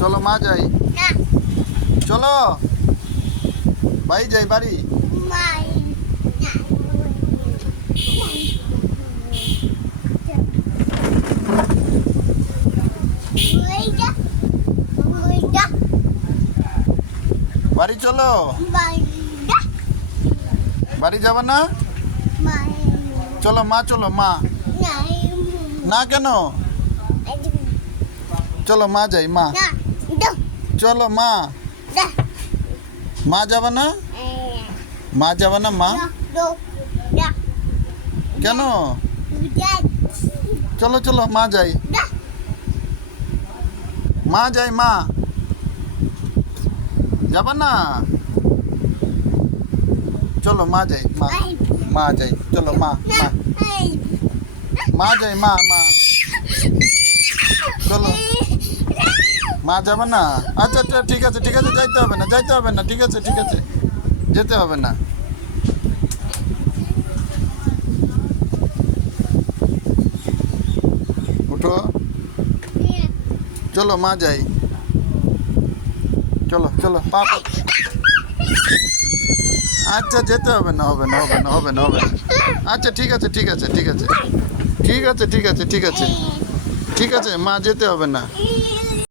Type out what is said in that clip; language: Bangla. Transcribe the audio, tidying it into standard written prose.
চলো মা যাই। চলো ভাই যাই বাড়ি। বাড়ি চলো। বাড়ি যাবে না? চলো মা, চলো মা। না কেন? চলো মা যাই মা। চলো মা। মা যাবে না? মা যাবে না মা? কেন? চলো চলো মা যাই। মা যাই মা। যাবে না? চলো মা যাই মা। মা যাই চলো মা। মা মা যাই মা। মা চলো। মা যাবে না? আচ্ছা আচ্ছা ঠিক আছে ঠিক আছে, যাইতে হবে না, যাইতে হবে না, ঠিক আছে ঠিক আছে, যেতে হবে না। উঠো চলো মা যাই। চলো চলো পা। আচ্ছা যেতে হবে না, হবে না হবে না হবে না হবে না। আচ্ছা ঠিক আছে ঠিক আছে ঠিক আছে ঠিক আছে ঠিক আছে ঠিক আছে ঠিক আছে মা, যেতে হবে না।